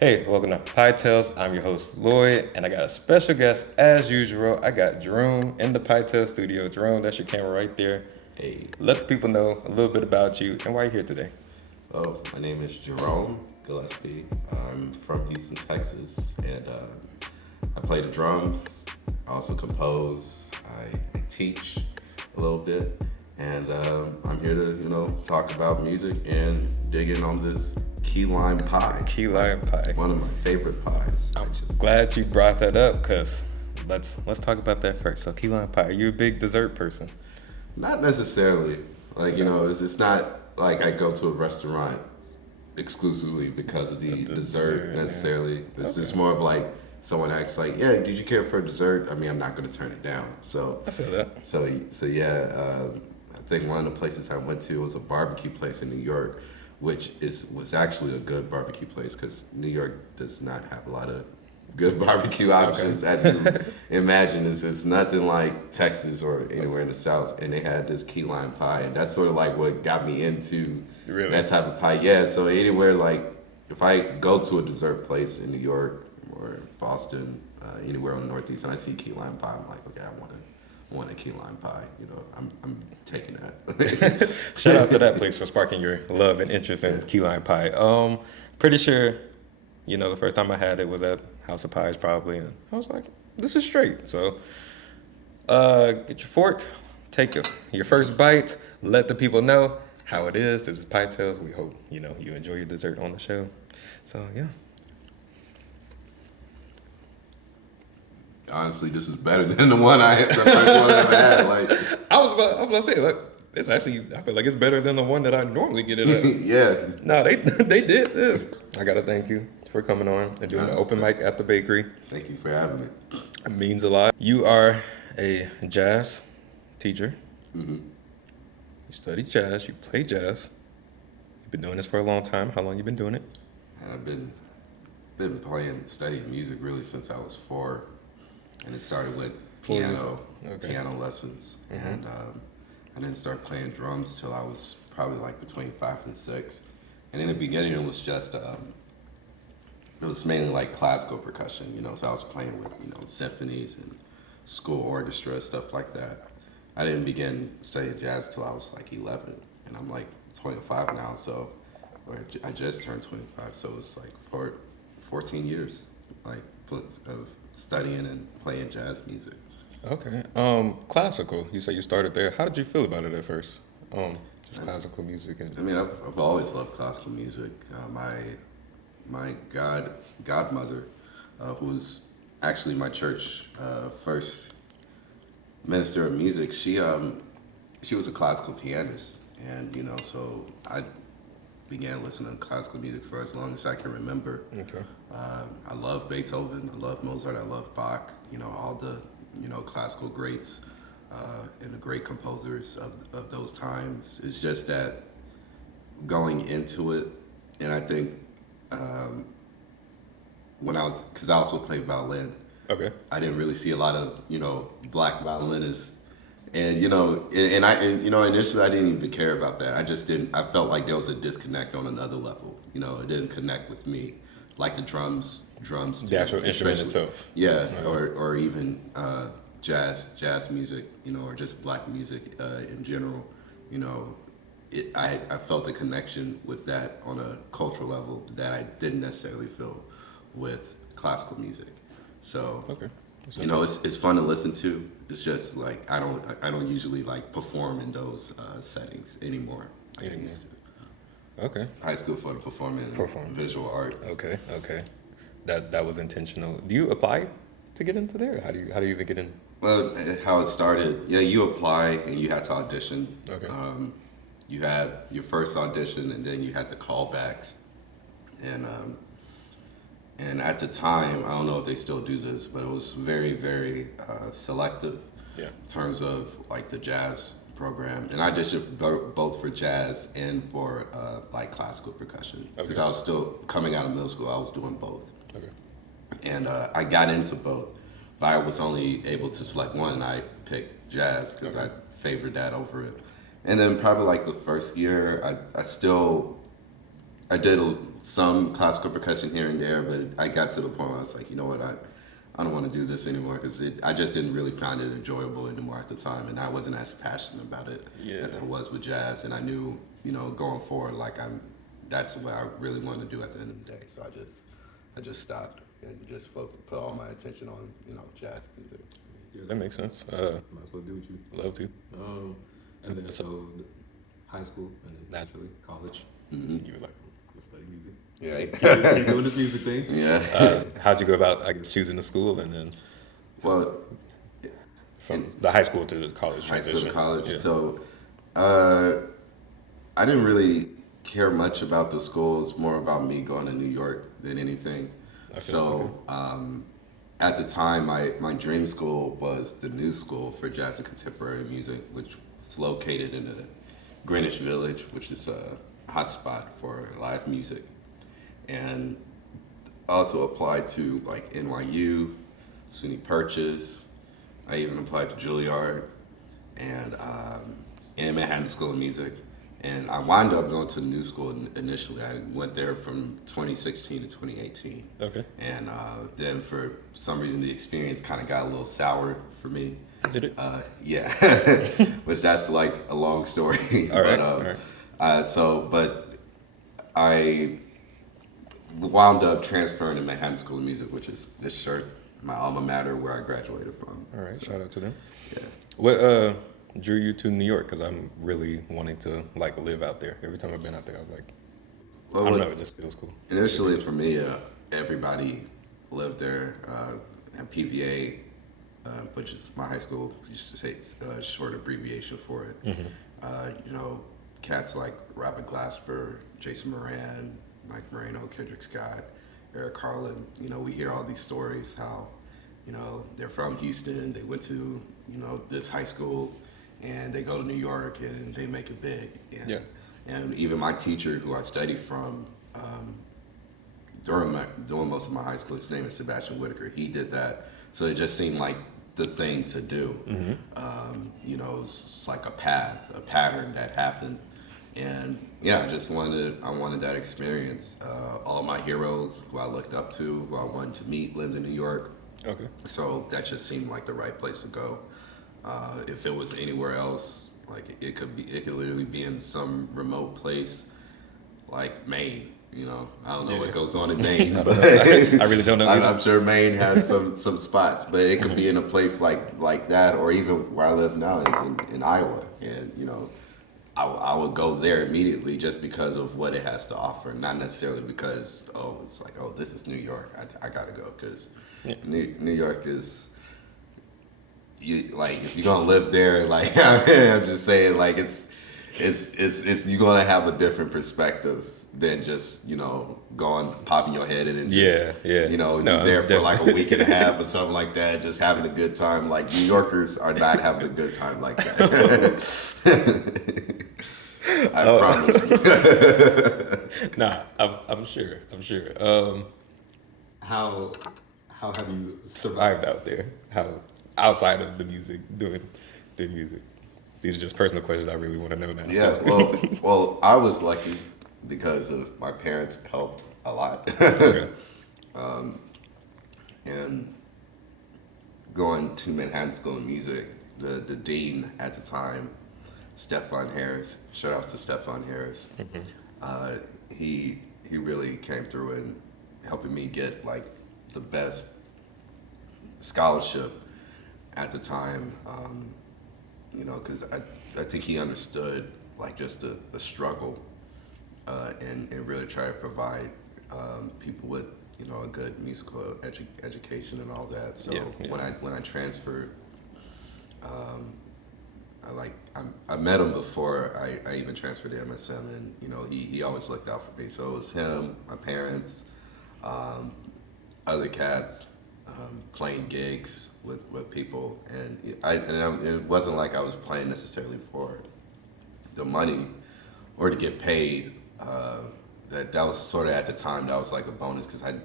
Hey, welcome to Pietales. I'm your host, Lloyd, and I got a special guest as usual. I got Jerome in the Pietales studio. Jerome, that's your camera right there. Hey, Let the people know a little bit about you and why you're here today. my name is Jerome Gillespie. I'm from Houston, Texas, and I play the drums. I also compose. I teach a little bit, and I'm here to talk about music and dig in on this key lime pie. Key lime pie. One of my favorite pies. I'm glad you brought that up because let's talk about that first. So key lime pie, are you a big dessert person? Not necessarily. It's not like I go to a restaurant exclusively because of the dessert necessarily. Yeah. It's just more of like someone asks like, "Yeah, did you care for a dessert?" I mean, I'm not going to turn it down. So I feel that. So yeah. I think one of the places I went to was a barbecue place in New York, which was actually a good barbecue place because New York does not have a lot of good barbecue options. As you imagine, it's nothing like Texas or anywhere in the South. And they had this key lime pie, and that's sort of like what got me into that type of pie. Yeah, so anywhere like if I go to a dessert place in New York or Boston, anywhere on the Northeast, and I see key lime pie, I'm like, okay, I want a key lime pie. I'm taking that. Shout out to that place for sparking your love and interest in key lime pie. Pretty sure, the first time I had it was at House of Pies probably, and I was like, this is straight. So, get your fork, take your first bite, let the people know how it is. This is Pie Tales. We hope, you enjoy your dessert on the show. So, yeah. Honestly, this is better than the one the first one I ever had. Like I was about to say, look, it's actually, I feel like it's better than the one that I normally get it at. Yeah. No, they did this. I gotta thank you for coming on and doing the open mic at the bakery. Thank you for having me. It means a lot. You are a jazz teacher. Mm-hmm. You study jazz. You play jazz. You've been doing this for a long time. How long you been doing it? I've been studying music really since I was 4, and it started with piano lessons, and I didn't start playing drums till I was probably like between 5 and 6. And in the beginning, it was just it was mainly like classical percussion, so I was playing with, symphonies and school orchestra, stuff like that. I didn't begin studying jazz till I was like 11, and I'm like 25 now, I just turned 25, so it's like 14 years, like, of studying and playing jazz music. Okay. Classical. You said you started there. How did you feel about it at first? Just classical music. I mean, I've always loved classical music. My godmother, who's actually my church first minister of music, she was a classical pianist, and so I began listening to classical music for as long as I can remember. Okay. I love Beethoven, I love Mozart, I love Bach, all the classical greats and the great composers of those times. It's just that going into it, and I think because I also play violin. Okay. I didn't really see a lot of black violinists, and initially I didn't even care about that. I just didn't. I felt like there was a disconnect on another level. It didn't connect with me, like the drums. The actual instrument itself. Yeah, right. or even jazz music, or just black music in general. I felt a connection with that on a cultural level that I didn't necessarily feel with classical music. So, okay. It's fun to listen to. It's just like I don't usually like perform in those settings anymore. Like I used to. Okay. High school for the performing visual arts. Okay. That was intentional. Do you apply to get into there? How do you even get in? Well, how it started, you apply and you had to audition. Okay. You had your first audition, and then you had the callbacks, and at the time, I don't know if they still do this, but it was very, very selective in terms of like the jazz program. And I auditioned both for jazz and for like classical percussion, because I was still coming out of middle school. I was doing both. Okay. And I got into both, but I was only able to select one, and I picked jazz because I favored that over it. And then probably like the first year, I still I did some classical percussion here and there, but I got to the point where I was like, you know what, I don't want to do this anymore because I just didn't really find it enjoyable anymore at the time, and I wasn't as passionate about it as I was with jazz. And I knew, going forward, like that's what I really wanted to do at the end of the day. So I just stopped and just put all my attention on jazz music. Yeah, that makes sense. Might as well do what you Love to. and then so high school and then naturally college. Mm-hmm. You were like, Let's study music. Yeah. Keep doing this music thing. Yeah. how'd you go about, I guess, choosing the school and then Well, from the high school to the college high transition? school to college. Yeah. So I didn't really care much about the school. It's more about me going to New York than anything. Okay, So at the time, my dream school was the New School for Jazz and Contemporary Music, which was located in the Greenwich Village, which is a hotspot for live music. And also applied to like NYU, SUNY Purchase. I even applied to Juilliard and Manhattan School of Music. And I wound up going to the New School initially. I went there from 2016 to 2018. Okay. And then for some reason the experience kind of got a little sour for me. Did it? Yeah, which that's like a long story. All right. But I wound up transferring to Manhattan School of Music, which is this shirt, my alma mater, where I graduated from. All right. Shout out to them. Yeah. What drew you to New York? Because I'm really wanting to like live out there. Every time I've been out there, I was like, Well, I don't know, it just feels cool. Initially, for me, everybody lived there. At PVA, which is my high school, used to say short abbreviation for it. Mm-hmm. Cats like Robert Glasper, Jason Moran, Mike Moreno, Kendrick Scott, Eric Harlan. We hear all these stories how, they're from Houston, they went to, this high school, and they go to New York and they make it big. And, Yeah. And even my teacher, who I studied from during most of my high school, his name is Sebastian Whitaker. He did that, so it just seemed like the thing to do. Mm-hmm. It's like a pattern that happened, and yeah, I wanted that experience. All my heroes, who I looked up to, who I wanted to meet, lived in New York. Okay. So that just seemed like the right place to go. If it was anywhere else, like it could literally be in some remote place, like Maine. I don't know what goes on in Maine, but I really don't know. I'm sure Maine has some spots, but it could be in a place like that, or even where I live now in Iowa. And I would go there immediately just because of what it has to offer, not necessarily because it's like this is New York. I gotta go because New York is. If you're gonna live there, like I'm just saying, like it's you're gonna have a different perspective than just going popping your head in and just, you're there for like a week and a half or something like that, just having a good time. Like New Yorkers are not having a good time like that. I promise you. Nah, I'm sure. How have you survived out there? How outside of the music, doing music? These are just personal questions I really want to know now. Yeah, well, I was lucky because of my parents helped a lot. Okay. And going to Manhattan School of Music, the dean at the time, Stephon Harris, shout out to Stephon Harris. Mm-hmm. He really came through and helping me get like the best scholarship at the time, because I think he understood like just the struggle and really try to provide people with a good musical education and all that. So when I transferred, I met him before I even transferred to MSM, and he always looked out for me. So it was him, my parents, other cats, playing gigs with people, and it wasn't like I was playing necessarily for the money or to get paid. That was sort of at the time that was like a bonus because I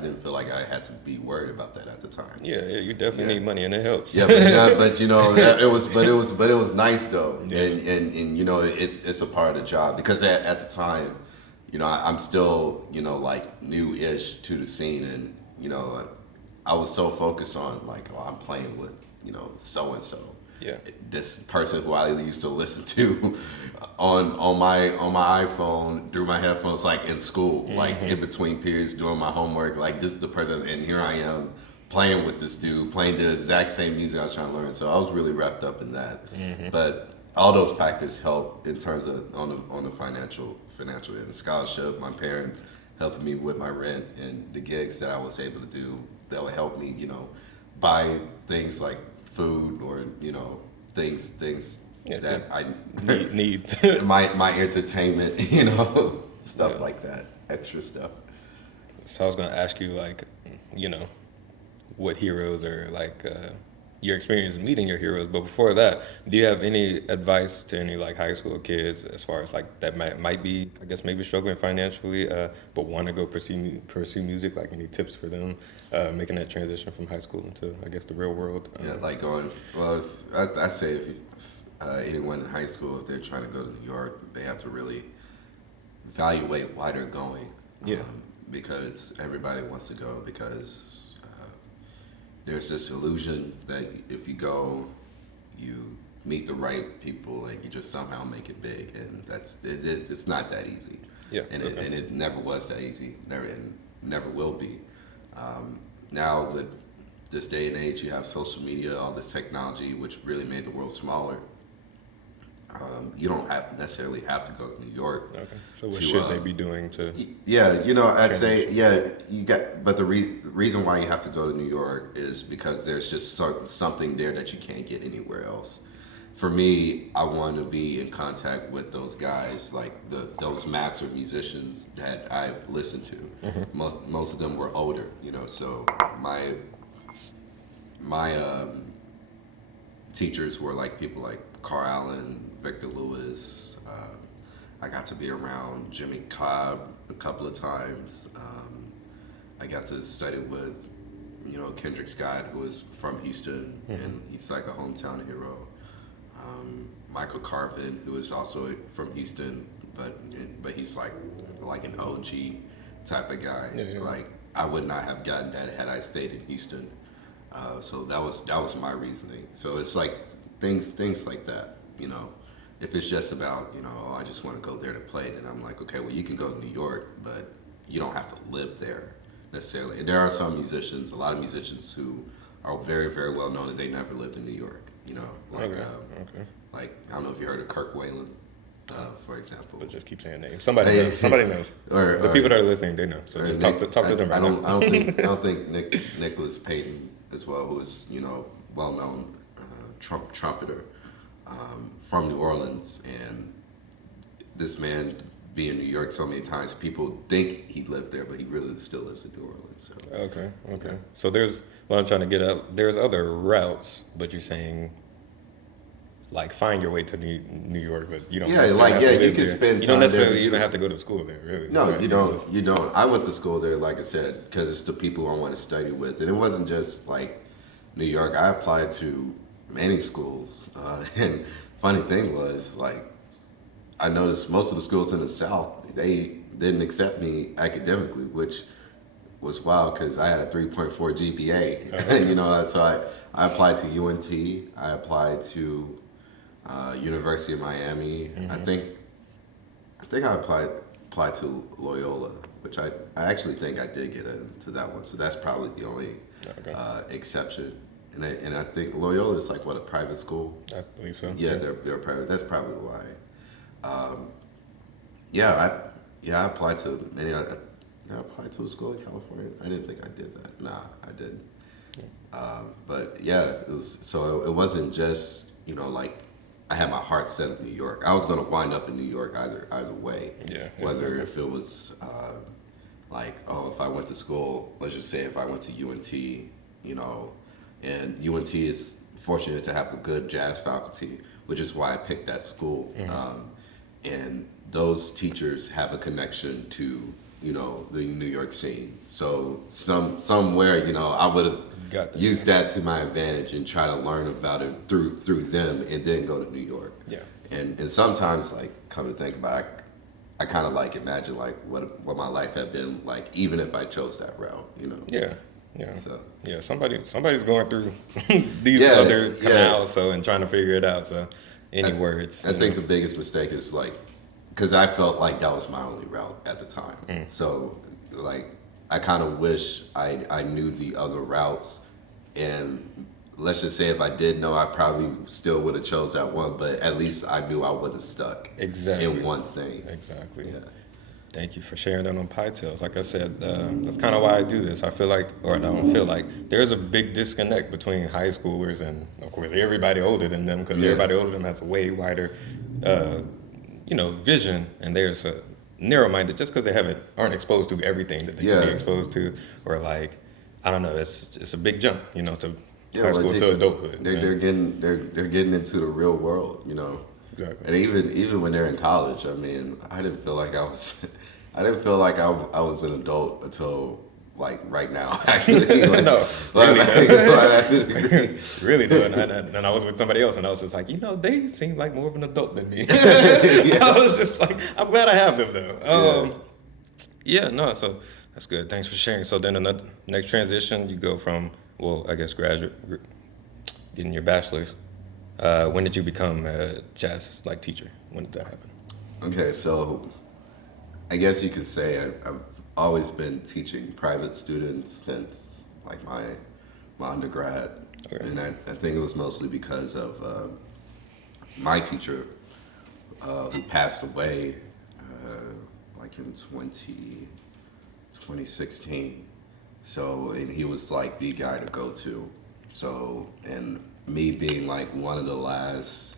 didn't feel like I had to be worried about that at the time. Yeah, you definitely need money and it helps. Yeah, but it was nice though, and it's a part of the job because at the time, I'm still, like new-ish to the scene, and I was so focused on like, oh, I'm playing with, so and so. Yeah. This person who I used to listen to on my iPhone through my headphones, like in school, like in between periods doing my homework. Like this is the person, and here I am playing with this dude, playing the exact same music I was trying to learn. So I was really wrapped up in that. But all those factors help in terms of on the financial end. The scholarship, my parents helping me with my rent, and the gigs that I was able to do that would help me, buy things like food or things that I need. my entertainment, stuff like that, extra stuff. So I was gonna ask you, like, what heroes or like your experience meeting your heroes. But before that, do you have any advice to any like high school kids as far as like that might be, I guess, maybe struggling financially, but want to go pursue music? Like any tips for them making that transition from high school into, I guess, the real world? Yeah, like going. Well, I say if anyone in high school, if they're trying to go to New York, they have to really evaluate why they're going. Yeah. Because everybody wants to go because there's this illusion that if you go, you meet the right people and you just somehow make it big, and it's not that easy. Yeah. And it never was that easy. Never will be. Now with this day and age, you have social media, all this technology, which really made the world smaller. You don't necessarily have to go to New York. Okay. So what should they be doing to? Yeah, I'd say, you got. But the reason why you have to go to New York is because there's just something there that you can't get anywhere else. For me, I want to be in contact with those guys, like those master musicians that I've listened to. Mm-hmm. Most of them were older, So my teachers were like people like Carl Allen, Victor Lewis. I got to be around Jimmy Cobb a couple of times. I got to study with, Kendrick Scott, who was from Houston, mm-hmm. and he's like a hometown hero. Michael Carvin, who is also from Houston, but he's like an OG type of guy. Yeah. Like I would not have gotten that had I stayed in Houston. So that was my reasoning. So it's like things like that. If it's just about oh, I just want to go there to play, then I'm like, okay, well you can go to New York, but you don't have to live there necessarily. And there are a lot of musicians who are very, very well known and they never lived in New York. Like okay. Like I don't know if you heard of Kirk Whalen, for example. But just keep saying names. Somebody knows. Somebody knows. Or people that are listening, they know. So just talk to them. I don't think Nicholas Payton as well, who is well known trumpeter from New Orleans, and this man being in New York so many times, people think he lived there, but he really still lives in New Orleans. So. Okay. So there's what I'm trying to get at. There's other routes, but you're saying like find your way to New York, but you don't. You can spend. You don't necessarily even have to go to school there, really. No, you don't. You don't. I went to school there, like I said, because it's the people I want to study with, and it wasn't just like New York. I applied to many schools, and funny thing was like I noticed most of the schools in the South they didn't accept me academically, which was wild because I had a 3.4 GPA. Uh-huh. So I applied to UNT. I applied to University of Miami. Mm-hmm. I think I applied to Loyola, which I actually think I did get into that one. So that's probably the only exception. And I think Loyola is like a private school. I believe so. Yeah, they're private. That's probably why. I applied to many. I applied to a school in California. I didn't think I did that. Nah, I didn't. Yeah. But yeah, it was. So it wasn't just like I had my heart set on New York. I was going to wind up in New York either way. Yeah. Whether if it was if I went to school, let's just say if I went to UNT, and UNT is fortunate to have a good jazz faculty, which is why I picked that school. Mm-hmm. And those teachers have a connection to the New York scene. So somewhere I would have used that to my advantage and try to learn about it through them, and then go to New York. Yeah. And sometimes, like, come to think about it, I kind of like imagine like what my life had been like, even if I chose that route, you know. Yeah. Yeah. So Yeah. Somebody's going through these yeah, other yeah. canals, so and trying to figure it out. So, any words? I think the biggest mistake is like, because I felt like that was my only route at the time. So like, I kind of wish I knew the other routes, and let's just say if I did know, I probably still would have chose that one. But at least I knew I wasn't stuck in one thing. Exactly. Yeah. Thank you for sharing that on Pietales. Like I said, that's kind of why I do this. I feel like, or I don't feel like, there's a big disconnect between high schoolers and, of course, everybody older than them, because everybody older than them has a way wider, vision, and there's a narrow-minded just because they aren't exposed to everything that they can be exposed to, or like, I don't know, it's a big jump, to high school to adulthood. They're getting into the real world, Exactly. And even when they're in college, I mean, I didn't feel like I was an adult until like right now. Actually, like, no, really, really do. And I was with somebody else, and I was just like, they seem like more of an adult than me. I was just like, I'm glad I have them though. So that's good. Thanks for sharing. So then the next transition, you go from, well, I guess getting your bachelor's. When did you become a jazz teacher? When did that happen? Okay, so I guess you could say I've always been teaching private students since like my undergrad, and I think it was mostly because of my teacher who passed away like in 2016. So, and he was like the guy to go to. So, and me being like one of the last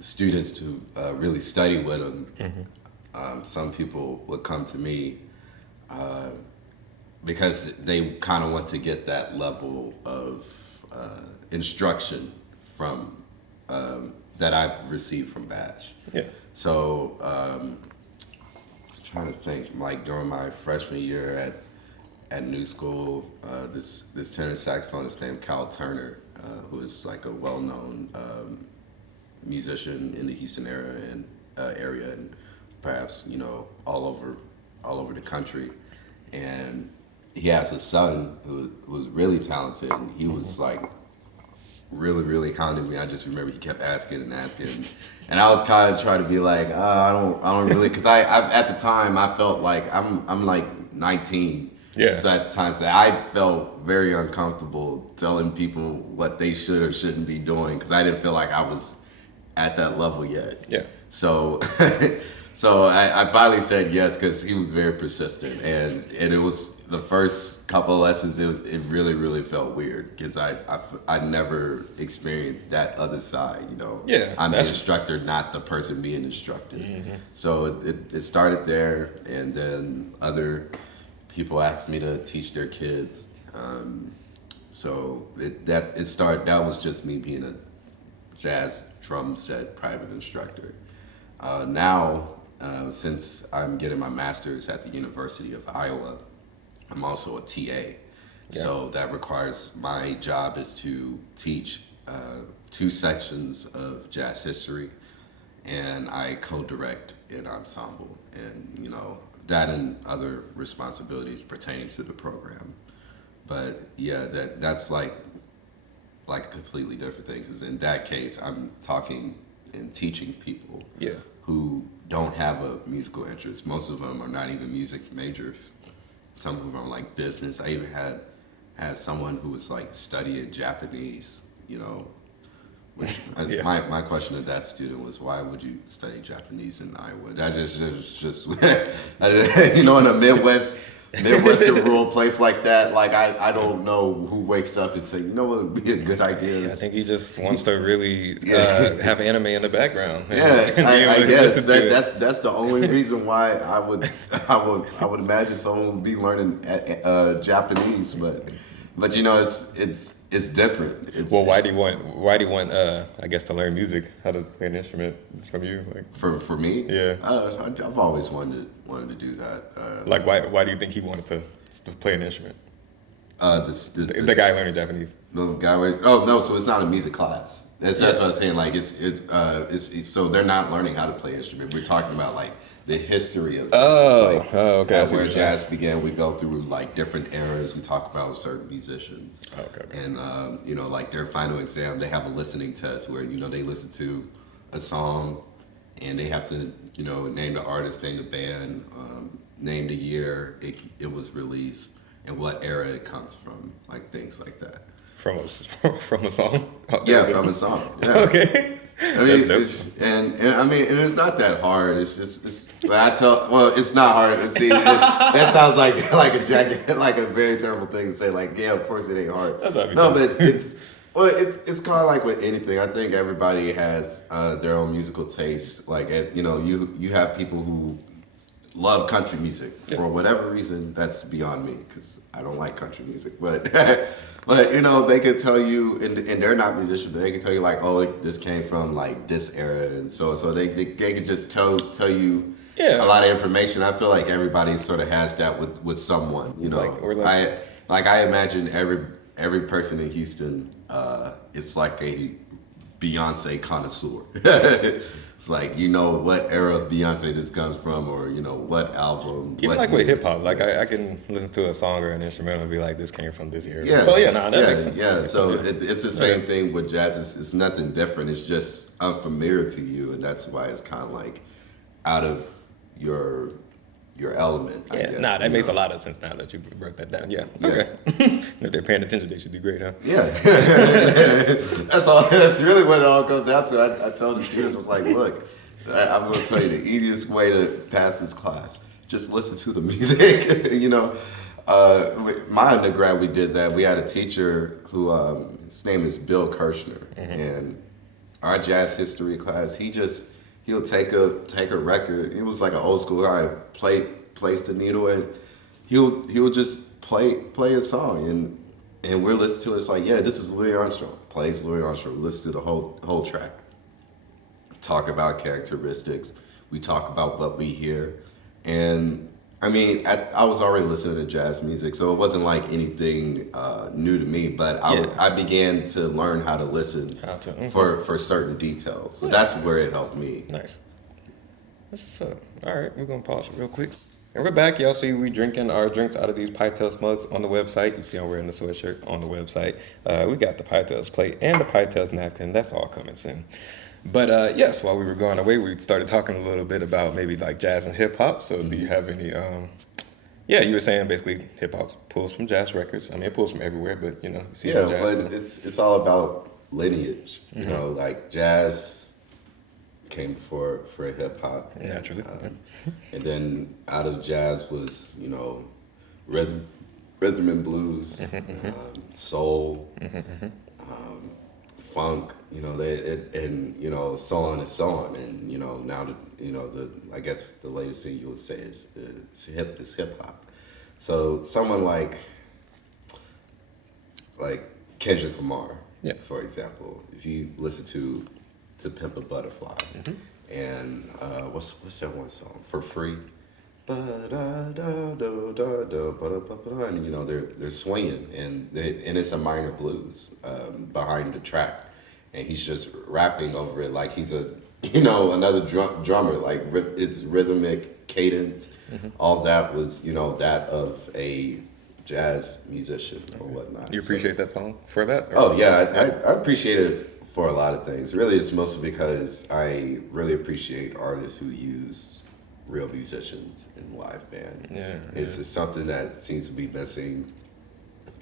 students to really study with him, some people would come to me because they kind of want to get that level of instruction from that I've received from Batch. Yeah. So, trying to think, like during my freshman year at New School, this tenor saxophonist named Cal Turner, who is like a well-known musician in the Houston area and perhaps all over the country, and he has a son who was really talented, and he was like really hounding me. I just remember he kept asking, and I was kind of trying to be like, I don't really, because I at the time I felt like I'm like 19. Yeah. So at the time, I felt very uncomfortable telling people what they should or shouldn't be doing because I didn't feel like I was at that level yet. Yeah. So, so I finally said yes because he was very persistent, and it was the first couple of lessons. It really felt weird because I never experienced that other side. Yeah. I'm the instructor, not the person being instructed. Mm-hmm. So it started there, and then other people asked me to teach their kids. So that was just me being a jazz drum set private instructor. Now, since I'm getting my master's at the University of Iowa, I'm also a TA. Yeah. So that requires, my job is to teach 2 sections of jazz history, and I co-direct an ensemble, and that and other responsibilities pertaining to the program. But yeah, that's like a completely different thing, because in that case I'm talking and teaching people who don't have a musical interest. Most of them are not even music majors. Some of them are like business. I even had someone who was like studying Japanese, which my question to that student was, why would you study Japanese in Iowa? That just in a Midwestern rural place like that, like I don't know who wakes up and say, what would be a good idea. Yeah, I think he just wants to really have anime in the background. Yeah, I guess that's the only reason why I would imagine someone would be learning Japanese, but it's different. Why do you want I guess to learn music, how to play an instrument from you? For me? Yeah. I've always wanted to do that. Why do you think he wanted to play an instrument? The guy learning Japanese. The guy so it's not a music class. That's what I'm saying. Like it's so they're not learning how to play instrument. We're talking about like the history of like, okay. I see where what you're saying. jazz began. We go through like different eras. We talk about certain musicians. Okay. And you know, like their final exam, they have a listening test where you know they listen to a song, and they have to you know name the artist, name the band, name the year it was released, and what era it comes from, like things like that. From a song. Yeah, from a song. Yeah. Okay. I mean, and I mean, and it's not that hard. It's just it's not hard. And see, that sounds like a jacket, like a very terrible thing to say. Like, yeah, of course it ain't hard. That's not no, but it's kind of like with anything. I think everybody has their own musical taste. Like, you know, you have people who love country music for whatever reason. That's beyond me because I don't like country music, but. But you know, they could tell you, and they're not musicians, but they could tell you like, oh, this came from like this era, and so they could just tell you a lot of information. I feel like everybody sort of has that with someone, you know. I imagine every person in Houston, it's like a Beyonce connoisseur. It's like you know what era of Beyonce this comes from, or you know what album. Even like with hip hop, like I can listen to a song or an instrumental and be like, this came from this era. Yeah. So that makes sense. Yeah. So it's the same thing with jazz. It's nothing different. It's just unfamiliar to you, and that's why it's kind of like out of your element. I guess, that makes a lot of sense now that you broke that down. Yeah. Okay. If they're paying attention, they should be great, huh? Yeah. That's all. That's really what it all comes down to. I told the students, was like, look, I'm going to tell you the easiest way to pass this class. Just listen to the music. You know, my undergrad, we did that. We had a teacher who his name is Bill Kirshner, and our jazz history class, he'll take a record. It was like an old school guy. Place the needle, and he'll just play a song, and we're listening to it. It's like, yeah, this is Louis Armstrong. Plays Louis Armstrong. Listen to the whole track. Talk about characteristics. We talk about what we hear, and I mean, I was already listening to jazz music, so it wasn't like anything new to me. But I began to learn how to listen for certain details. So that's where it helped me. Nice. That's what's up. All right, we're gonna pause real quick. And we're back. Y'all see we drinking our drinks out of these Pietales mugs on the website. You see I'm wearing the sweatshirt on the website. We got the Pietales plate and the Pietales napkin. That's all coming soon. But yes, while we were going away, we started talking a little bit about maybe like jazz and hip hop. So do you have any? You were saying basically hip hop pulls from jazz records. I mean, it pulls from everywhere, but you know, you see jazz. But it's all about lineage. You know, like jazz came for hip hop naturally, and then out of jazz was rhythm and blues, soul, funk, and so on and so on. And now I guess the latest thing you would say is hip hop. So someone like Kendrick Lamar, for example, if you listen to Pimp a Butterfly, and what's that one song? For Free. And they're swinging, and it's a minor blues behind the track, and he's just rapping over it like he's another drummer. Like it's rhythmic cadence. All that was that of a jazz musician or whatnot. You appreciate that song for that? Oh yeah, I appreciate it for a lot of things. Really, it's mostly because I really appreciate artists who use real musicians in live band. It's just something that seems to be missing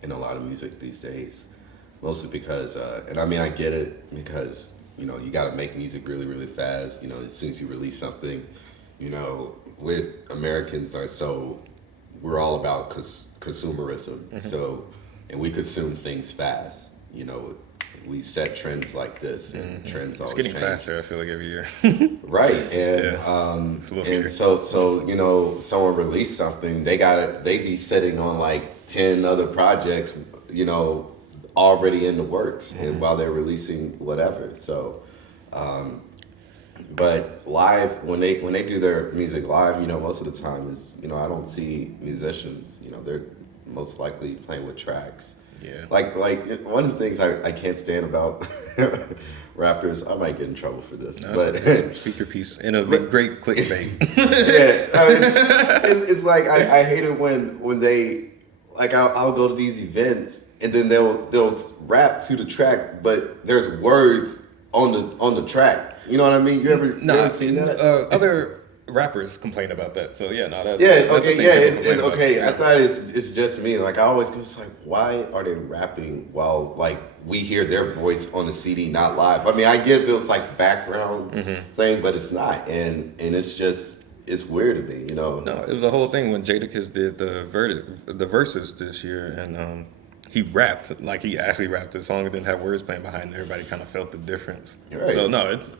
in a lot of music these days. Mostly because, and I mean, I get it because, you got to make music really, really fast. As soon as you release something, with Americans we're all about consumerism. So, and we consume things fast, we set trends like this, and trends always it's getting change. faster. I feel like every year. Right, and so someone released something, they be sitting on like 10 other projects, already in the works, and while they're releasing whatever. So, but live when they do their music live, most of the time is I don't see musicians. They're most likely playing with tracks. Yeah. Like one of the things I can't stand about rappers, I might get in trouble for this, No, but speak your piece in a great clickbait. yeah, I mean, it's like I hate it when they like I'll go to these events and then they'll rap to the track, but there's words on the track. You know what I mean? You ever seen that? Other rappers complain about that. So yeah, no, that's Yeah, that's a okay, thing yeah, people it's complain about. okay. Yeah. I thought it's just me. Like I always go, it's like, why are they rapping while like we hear their voice on the CD, not live? I mean, I get it feels like background thing, but it's not, and it's weird to me, you know. No, it was a whole thing when Jadakiss did the verses this year, and he rapped like he actually rapped the song and didn't have words playing behind it. Everybody kind of felt the difference. Right. So that's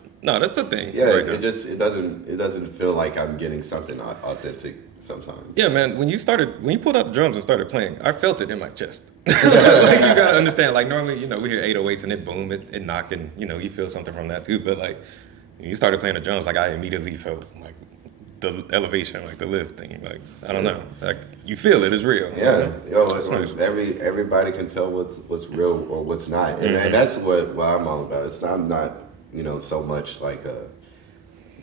a thing. Yeah, right it doesn't feel like I'm getting something authentic sometimes. Yeah, man. When you pulled out the drums and started playing, I felt it in my chest. Like you gotta understand. Like normally, we hear 808s and it boom, it knock, and you feel something from that too. But like when you started playing the drums, like I immediately felt like the elevation, like the lifting. Like I don't know, like you feel it is real. Yeah, Nice. everybody can tell what's real or what's not, and that's what I'm all about. I'm not so much like I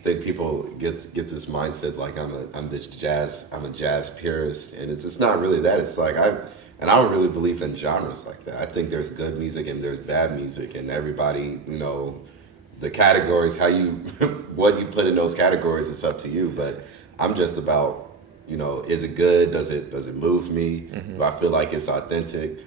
think people gets this mindset like I'm a jazz purist, and it's not really that. It's like I don't really believe in genres like that. I think there's good music and there's bad music, and everybody the categories, how you what you put in those categories, it's up to you. But I'm just about is it good? Does it move me? Do I feel like it's authentic?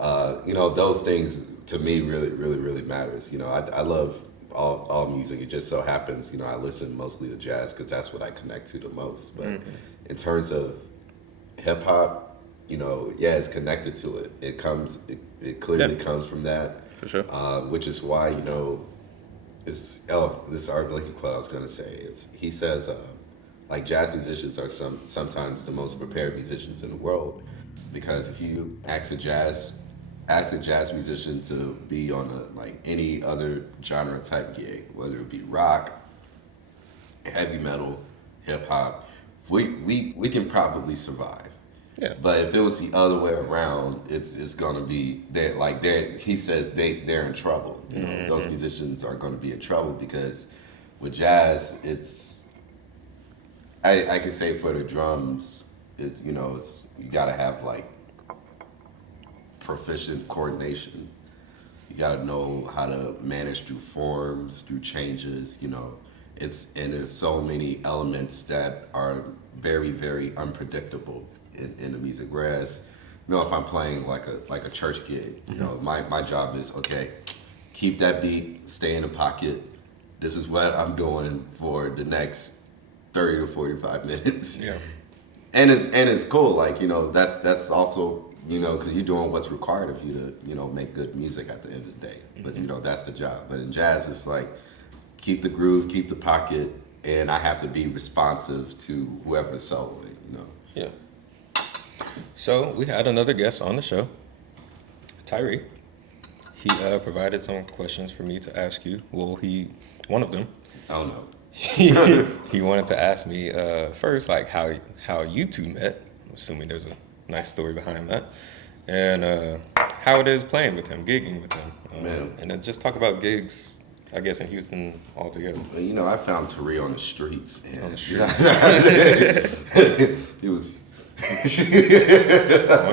Those things to me really matters. I love all music. It just so happens I listen mostly to jazz because that's what I connect to the most. But in terms of hip hop, yeah, it's connected to it. It clearly comes from that. For sure. Which is why this Art Blakey quote I was going to say. He says like jazz musicians are sometimes the most prepared musicians in the world, because if you ask a jazz musician to be on like any other genre type gig, whether it be rock, heavy metal, hip hop, we can probably survive. Yeah. But if it was the other way around, it's gonna be he says they're in trouble. Those musicians are gonna be in trouble because with jazz, I can say for the drums, it's you gotta have like proficient coordination. You gotta know how to manage through forms, through changes. There's so many elements that are very very unpredictable in the music. Whereas, if I'm playing like a church gig, my job is okay, keep that beat, stay in the pocket. This is what I'm doing for the next 30 to 45 minutes. Yeah. And it's cool. Like that's also because you're doing what's required of you to make good music at the end of the day. But that's the job. But in jazz, it's like keep the groove, keep the pocket, and I have to be responsive to whoever's soloing. Yeah. So we had another guest on the show, Tyree. He provided some questions for me to ask you. Well, one of them. Oh no. He wanted to ask me first, like how you two met. I'm assuming there's a nice story behind that, and how it is playing with him, gigging with him, and then just talk about gigs, I guess, in Houston altogether. I found Tyree on the streets. And On the streets. He was On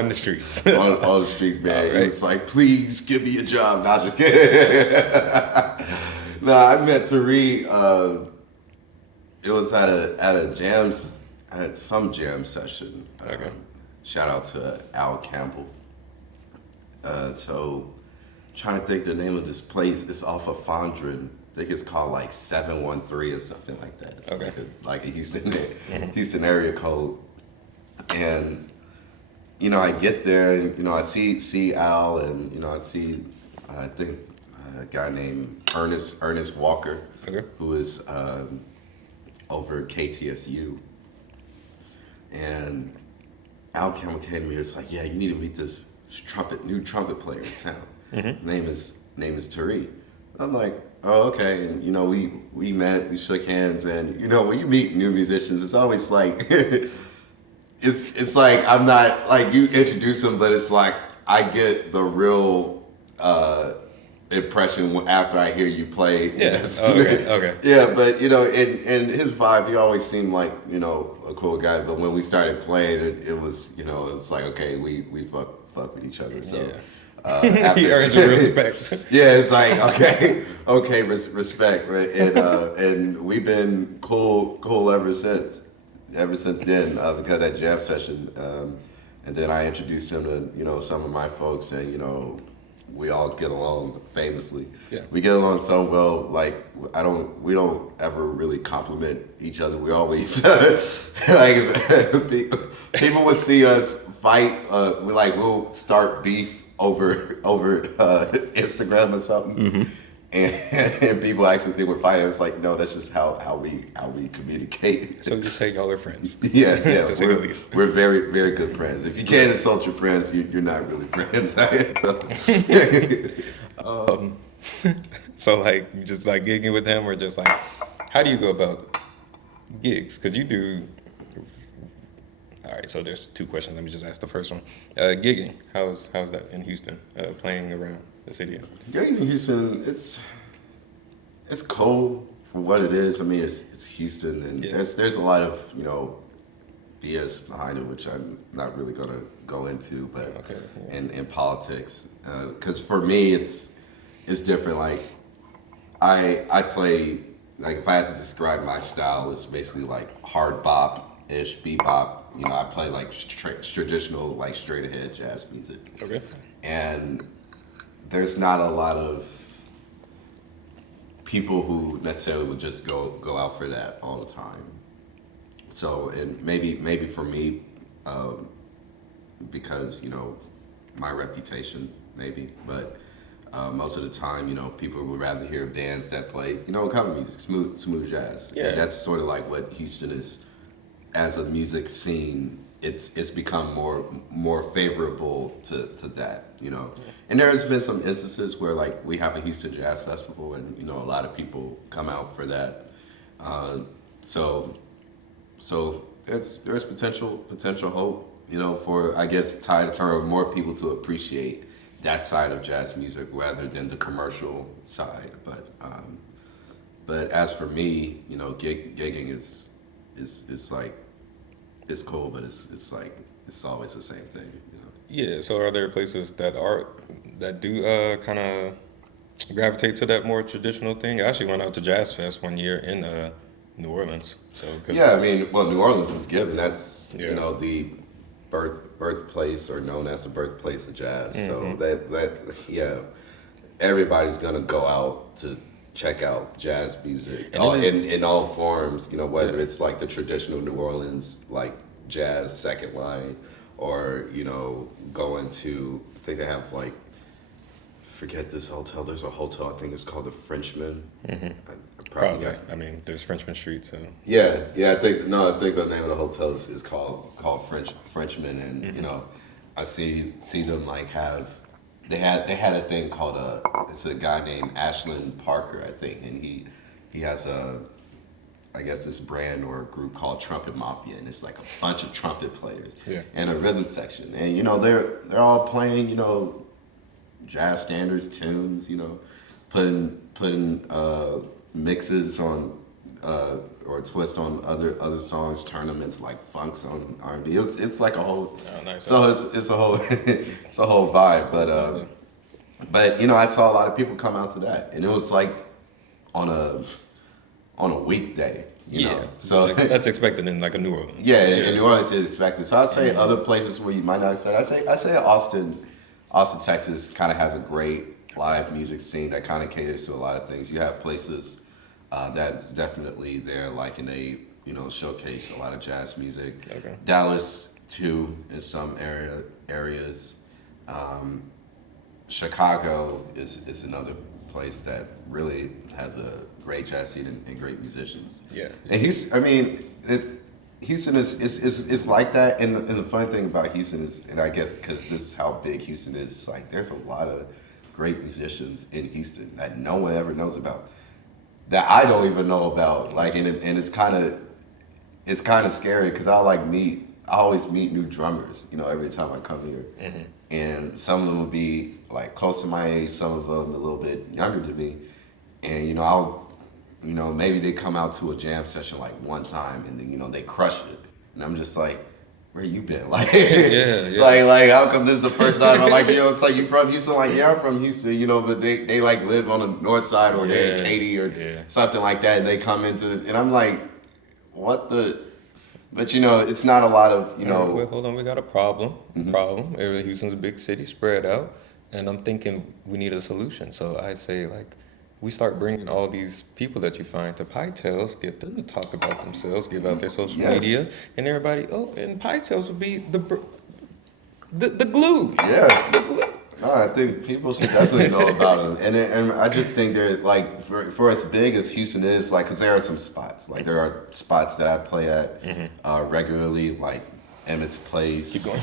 the streets. on the streets, man. Right. He was like, please give me a job. Not just kidding. I met Tyree. It was at some jam session. Okay. Shout out to Al Campbell. So, trying to think the name of this place. It's off of Fondren. I think it's called like 713 or something like that. It's Okay. like a Houston area code. And I get there and I see Al, and I see I think a guy named Ernest Walker, Okay. who is over at KTSU. And Al Campbell came to me. It's like, yeah, you need to meet this new trumpet player in town. Name is Tyree. I'm like, oh, okay. And we met, we shook hands, and when you meet new musicians, it's always like it's like I'm not like you introduce them, but it's like I get the real impression after I hear you play. Yeah. Oh, okay. Yeah, but in his vibe, he always seemed like a cool guy. But when we started playing, it was it's like okay, we fuck with each other. So. Yeah. After, He earns your respect. Yeah, it's like okay, respect, right? And we've been cool ever since then because that jam session, and then I introduced him to some of my folks, and we all get along famously. Yeah. We get along so well. Like we don't ever really compliment each other. We always like people would see us fight. We'll start beef over Instagram or something, Mm-hmm. and people actually think we're fighting. It's like no, that's just how we communicate. So you say y'all are friends. Yeah, To say the least. we're very very good friends. If you can't insult your friends, you're not really friends. So like you just like gigging with him, or just like how do you go about gigs? Because you do. All right, so there's two questions. Let me just ask the first one. Gigging, how's that in Houston? Playing around the city. Gigging in Houston, it's cold for what it is. I mean, it's Houston, and Yeah. there's a lot of BS behind it, which I'm not really gonna go into, but Okay, yeah. in politics, because for me it's different. Like I play, like if I had to describe my style, it's basically like hard bop-ish, bebop. I play like traditional, like straight ahead jazz music. Okay. And there's not a lot of people who necessarily would just go out for that all the time. So, and maybe for me, because my reputation, maybe, but most of the time, people would rather hear bands that play, cover music, smooth jazz. Yeah. And that's sort of like what Houston is as a music scene. It's become more favorable to that, And there has been some instances where like we have a Houston Jazz Festival, and a lot of people come out for that. So there's potential hope, for I guess tide to turn more people to appreciate that side of jazz music rather than the commercial side. But as for me, gigging is like. It's cool, but it's like it's always the same thing. Yeah. So are there places that do kind of gravitate to that more traditional thing? I actually went out to Jazz Fest one year in New Orleans. So Yeah, I mean, well, New Orleans is given. That's Yeah. the birthplace, or known as the birthplace of jazz. Mm-hmm. So that everybody's gonna go out to check out jazz music And in all forms. Whether Yeah. it's like the traditional New Orleans like jazz second line, or going to, I think they have like, forget this hotel. There's a hotel, I think it's called the Frenchman. Mm-hmm. I Probably. got- I mean, there's Frenchman Street, so Yeah. I think the name of the hotel is called Frenchman, and Mm-hmm. I see them like have they had a thing called it's a guy named Ashland Parker, I think, and he has I guess this brand or a group called Trumpet Mafia, and it's like a bunch of trumpet players Yeah. and a rhythm section, and they're all playing jazz standards tunes, putting mixes on or twist on other songs, turn them into like funks on R&B. It's like a whole. Oh, nice. So it's a whole it's a whole vibe. But I saw a lot of people come out to that, and it was like on a weekday. You know? So like, that's expected in like a New Orleans. yeah, in New Orleans is expected. So I'd say other places where you might not say. I say Austin, Texas kind of has a great live music scene that kind of caters to a lot of things. You have places that's definitely there, like in a showcase a lot of jazz music. Okay. Dallas too, in some areas. Chicago is another place that really has a great jazz scene and great musicians. Yeah. And Houston is like that. And the funny thing about Houston is, and I guess because this is how big Houston is, like there's a lot of great musicians in Houston that no one ever knows about, that I don't even know about. Like, and it's kind of scary because I like meet I always meet new drummers, every time I come here. Mm-hmm. And some of them will be like close to my age, some of them a little bit younger than me. And, I'll, maybe they come out to a jam session like one time and then, they crush it. And I'm just like, where you been? Like, Yeah. like, how come this is the first time? I'm like, it's like, you from Houston? Like, yeah, I'm from Houston, but they like live on the north side or they're in Katy or something like that. And they come into this, and I'm like, what the? But it's not a lot of Wait, hold on, we got a problem. Houston's a big city, spread out, and I'm thinking we need a solution. So I say like, we start bringing all these people that you find to Pietales, get them to talk about themselves, give out their social media, and everybody. Oh, and Pietales would be the glue. Yeah. The glue. No, I think people should definitely know about them, and I just think they're like for as big as Houston is, like, because there are some spots, like there are spots that I play at regularly, like Emmett's Place, Keep going.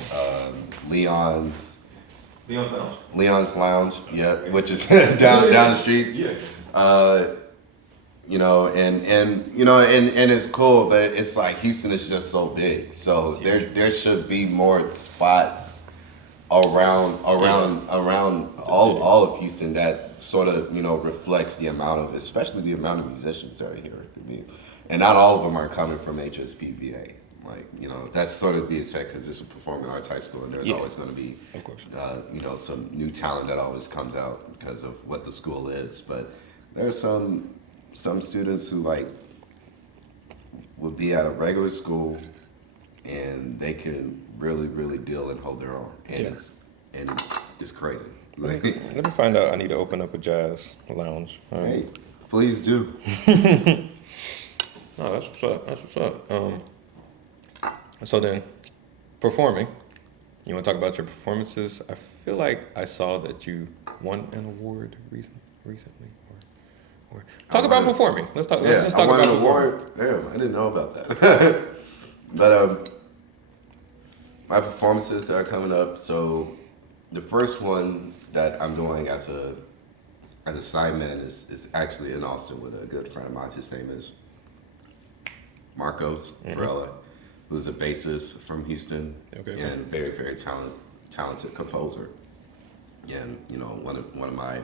Leon's Lounge. Leon's Lounge, yeah, which is down the street. Yeah. And it's cool, but it's like Houston is just so big, so there should be more spots around all of Houston that sort of reflects the amount of, especially the amount of musicians that are here. And not all of them are coming from HSPVA. Like, that's sort of be expected because it's a performing arts high school, and there's always going to be, of course, some new talent that always comes out because of what the school is. But there's some students who like would be at a regular school and they can really, really deal and hold their own, and it's crazy. Like, let me find out. I need to open up a jazz lounge. Hey, please do. No, that's what's up. So then, performing. You want to talk about your performances? I feel like I saw that you won an award recently. Or talk about performing. Let's talk. Let's just talk about an award. Damn, I didn't know about that. But my performances are coming up. So the first one that I'm doing as a sideman is actually in Austin with a good friend of mine. His name is Marcos Varela, who's a bassist from Houston and very, very talented composer. And one of my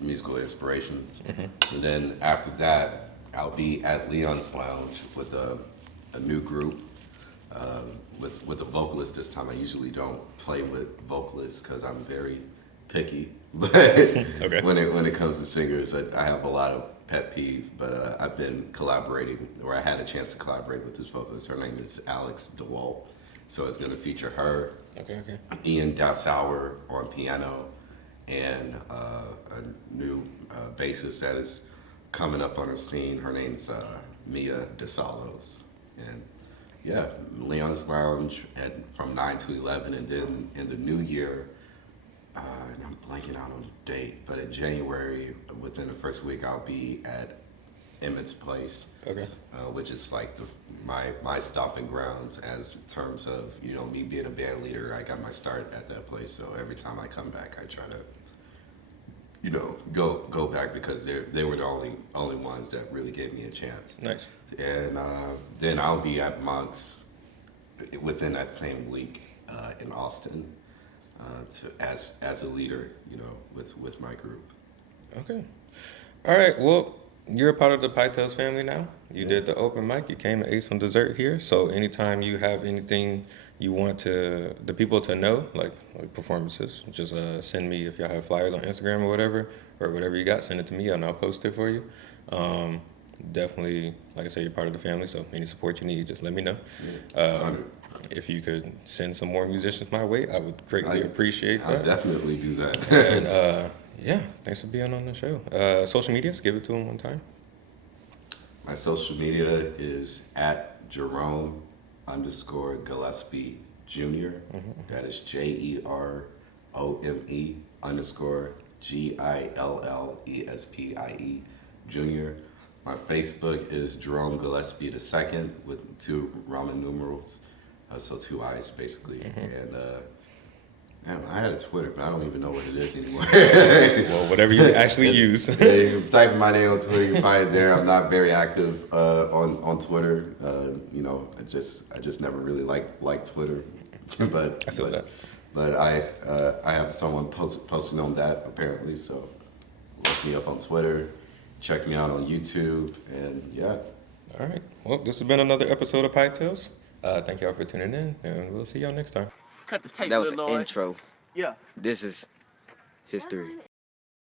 musical inspirations. And then after that, I'll be at Leon's Lounge with a new group. With a vocalist this time. I usually don't play with vocalists because I'm very picky. But when it comes to singers, I have a lot of pet peeve. But I've been collaborating, or I had a chance to collaborate with this vocalist. Her name is Alex DeWalt. So it's going to feature her, Ian Dassauer on piano, and a new bassist that is coming up on the scene. Her name's Mia DeSalos. And yeah, Leon's Lounge from 9 to 11, and then in the new year, and I'm blanking out on the date, but in January, within the first week, I'll be at Emmett's Place, which is like my stomping grounds as in terms of me being a band leader. I got my start at that place, so every time I come back, I try to go back because they were the only ones that really gave me a chance. Nice. And then I'll be at Monk's within that same week in Austin as a leader, with my group. Okay. All right. Well, you're a part of the Pietales family now. You did the open mic. You came to Ate Some Dessert here. So anytime you have anything you want the people to know, like performances, just send me, if y'all have flyers on Instagram or whatever you got, send it to me and I'll post it for you. Definitely, like I said, you're part of the family, so any support you need, just let me know. If you could send some more musicians my way, I would greatly appreciate that. I'll definitely do that. And thanks for being on the show. Social medias, give it to them one time. My social media is at Jerome _Gillespie Jr. That is JEROME _GILLESPIE Jr. My Facebook is Jerome Gillespie II with 2 Roman numerals, so 2 I's basically. And I had a Twitter, but I don't even know what it is anymore. Well, whatever you actually use. Type in my name on Twitter, you can find it there. I'm not very active on Twitter. You know, I just never really liked Twitter. But I feel that. But I have someone posting on that apparently. So look me up on Twitter, check me out on YouTube, and yeah. All right. Well, this has been another episode of Pietales. Thank y'all for tuning in, and we'll see y'all next time. Cut the tape, That was little the Lord. intro. Yeah. This is history.